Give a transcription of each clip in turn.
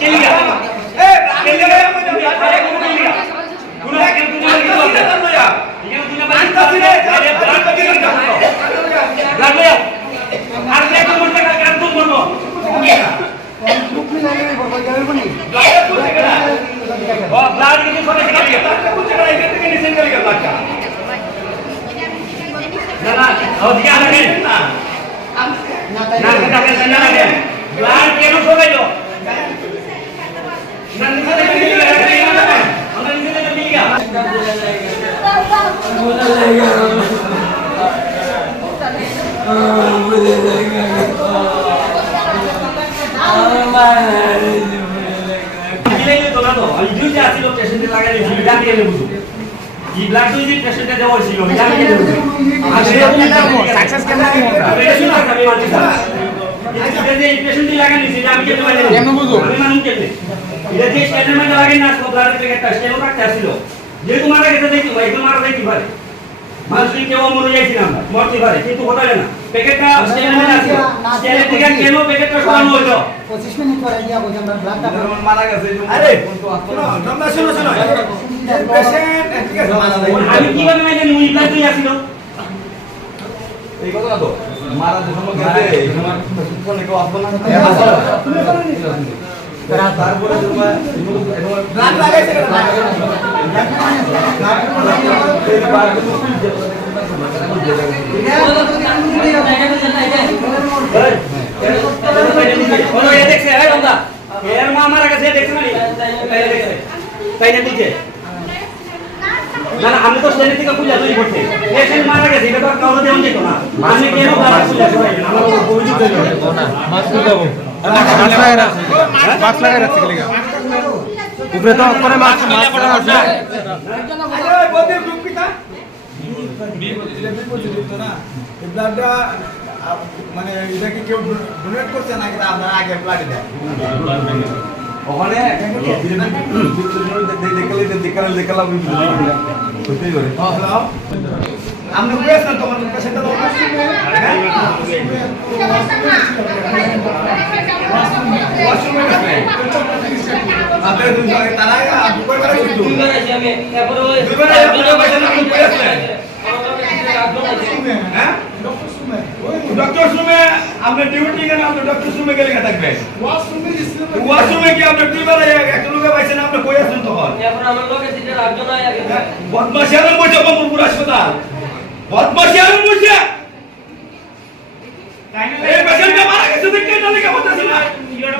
কেলিয়া এ কেলিয়া মধ্যে আরে কোন কেলিয়া কোন কেন তুমি কি করতে লয়া ইয়া তুমি মানতাছি রে আরে ব্লাড কি করতে ব্লাড লয়া আর কে কোন মধ্যে কাজ তুমি করব মুখে লাগে বাবা গেল বনি ব্লাড কোথায় গেল ও ব্লাড কি কোথায় গেল ব্লাড কোথায় গেল এখান থেকে নিচে চলে গেল ব্লাডটা না না ও দিকে লাগে না না না না লাগে ব্লাড কেন চলে গেল না নিচে থেকে নিয়ে গেল আমরা নিচে থেকে নিয়ে গেল बोला लेगा बोले लेगा দিলেই তো না তো আমি দুই যে আছিল পেশেন্টে লাগাই দিয়েছি জানি এনে বুঝু এই ব্লাড দুই যে পেশেন্টে দেওয়া ছিল জানি এনে বুঝু আর সাকসেস কেমন কি হবে আমি মানছি এটা যে পেশেন্টে লাগাই দিয়েছি আমি কেন মানে কেমন বুঝু আমি মানুষ কেন এটা যে স্ক্যানের মধ্যে লাগাই না সব ব্লাডের প্যাকেটটা স্ক্যানও রাখতে আসছিল যেহেতু মারা গেছে দেখি ভাই একদম মারা দেখি পারে মানুষ কেউ মরে যাইছি না আমরা মরতে পারে কিন্তু হতে না প্যাকেটটা স্ক্যানের মধ্যে আছে স্ক্যানের থেকে কেন প্যাকেটটা সরানো হলো 25 মিনিট পরে দিয়া বললাম ব্লাডটা মারা গেছে আরে তোমরা শুনো পেশেন্ট ঠিক আছে আমি কিভাবে মানে মুই ব্লাড দিয়ে আসিল এই কথা না তো মারা যে সময় গেছে এই সময় কোনে কেউ আসবে না তারপরে তোমার ব্লাড লাগাইছে আমি তো সেখান থেকে খুঁজে তৈরি করতে পেশেন্ট মারা গেছে এটা তো কাউকে দেওয়া যেত না আমি কেন খুঁজে আমার পরিচিত উপরে তো করে মাছ আছে মানে এটা কি কেউ ডোনেট করছে নাকি আমরা আগে ব্লাড দেয় ওখানে দেখালাম হতেই পারে হ্যালো আমরা বুঝেছেন তোমার পেশেন্টটা তো ওয়াশরুমে গেছে আপনি তারা দুবার করে কিন্তু দুবার আছে আমি তারপরে ওই দুবার পেশেন্ট আপনি বুঝেছেন হ্যাঁ ডক্টর সুমে আপনি ডিউটি কেন আপনি ডক্টর সুমে গেলে না থাকবে ওয়াশরুমে কি আপনি দুইবার একটা লোকে পাইছেন আপনি কই আছেন তখন এখন আমার লোকে দিতে রাখજો না আগে বদমাশি আর বইছে কমলপুর হাসপাতাল বদমাশি আর বইছে এই পেশেন্টটা মারা গেছে দেখে এটা লেখা হতেছে না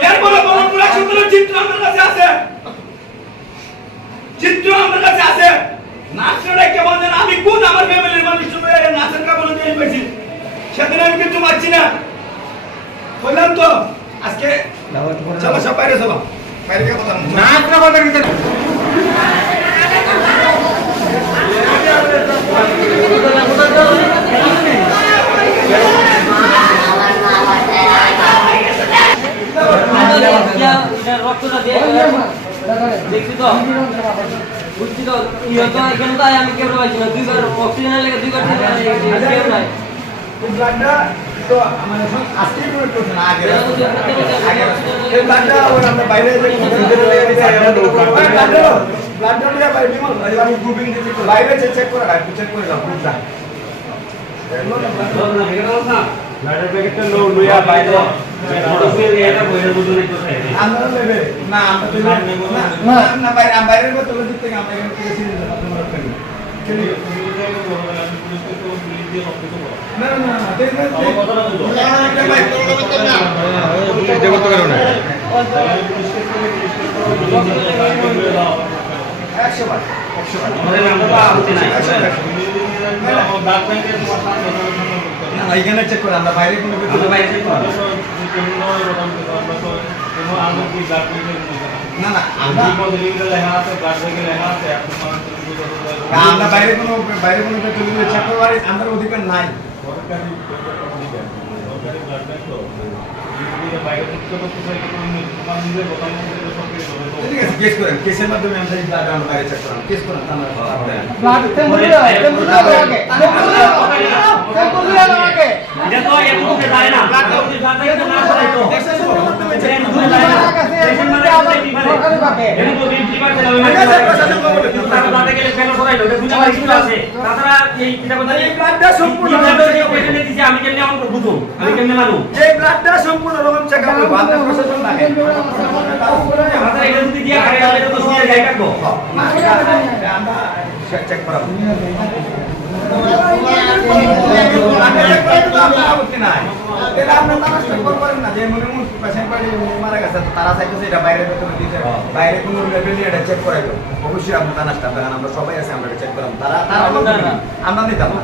এর বড় কমলপুর হাসপাতালের চিত্র আমার কাছে আছে চিত্র আমার কাছে আছে নাচটা কেমন জানেন আমি কোন আমার ফ্যামিলির মানুষ শুনে নাচের কাপড় দিয়ে পেয়েছি সেদিন আমি কিছু পাচ্ছি না বললাম তো আজকে চলো সব বাইরে চলো বাইরে গিয়ে কথা নাচ না কথা কিন্তু রক্তটা দেখছি তো বুঝছি তো ইয়ে তো এখানে তো আমি কেউ পাইছি না দুইবার অক্সিজেনের লেগে দুইবার কেউ নাই ব্লাডটা তো মানে আজকে ডোনেট করছেন আগে এই ব্লাডটা ওই আমরা বাইরে যে ব্লাডটা নিয়ে বাইরে বিমল আমি গ্রুপিং দিতে বাইরে চেক করে রাখি চেক করে দাও গ্রুপটা ব্লাডের প্যাকেটটা লইয়া বাইরে মোটরসাইকেল এটা বইয়ের মধ্যে রেখে আমরা নেবে না আমরা তো না না বাইরে বাইরের মতো দিক থেকে আমরা এখান থেকে সিরিজ আপনারা রাখবেন চলি না না না দেখবেন কথাটা বলো এটা ভাই এটা করতে পারো না 100 বার আমাদের নামটা হচ্ছে না না এখানে চেক করে আমরা বাইরে কোনো কিছু বাইরে চেক করব না না আমরা বাইরে কোনো কিছু চেক করার আমাদের অধিকার নাই ঠিক আছে কেস করেন কেসের মাধ্যমে আমরা ব্লাড আমরা বাইরে চেক করাম কেস করেন আমরা ব্লাড এটা তো এত যায় না ব্লাড তো না সরাই তো পেশেন্ট মানে এমন তো বিল ফিবার ছিল আমি কিন্তু তারা ব্লাডে গেলে ফেলো সরাই লোকে বুঝা পারি কিছু আছে তাছাড়া এই কিটা কথা এই ব্লাডটা সম্পূর্ণ পেশেন্টে দিছে আমি কেমনে অঙ্ক বুঝুম আমি কেমনে মানু যে ব্লাডটা সম্পূর্ণ রকম চেক আপ করব আপনার প্রশাসন থাকে তাছাড়া এটা যদি দিয়া খাই তাহলে তো সুইয়ের গায়ে কাটবো আমরা চেক করাবো আপত্তি নাই এটা আপনার তারা করেন না যে মনে মনে পেশেন্ট পার্টি মারা গেছে তারা চাইতেছে এটা বাইরে বেতন দিতে বাইরে কোনো লেভেলে এটা চেক করাইলো অবশ্যই আপনার তারা স্টাফ দেখেন আমরা সবাই আছে আমরা চেক করাম তারা আমরা নিতাম না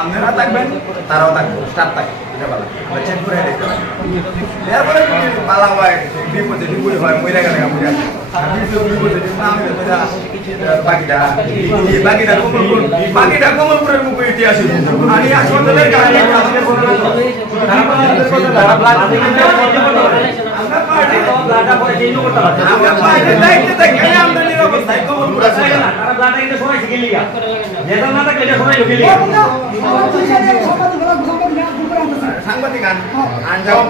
আপনারা থাকবেন তারাও থাকবো স্টাফ থাকবে এটা ভালো আমরা চেক করে দেখতে এরপরে পালা হয় বিপজিটিভ হয় মহিলা গেলে বিপজিটিভ না আমি বাকিটা কমলপুরের মুখে ইতিহাস আমি হাসপাতালের দায়িত্বে থাকি আমরা নিরাপত্তায় কমলপুর আছে তারা ব্লাডে গেলে সরাই গেলি যেটা না থাকলে এটা সরাই গেলি সাংবাদিক আনজাও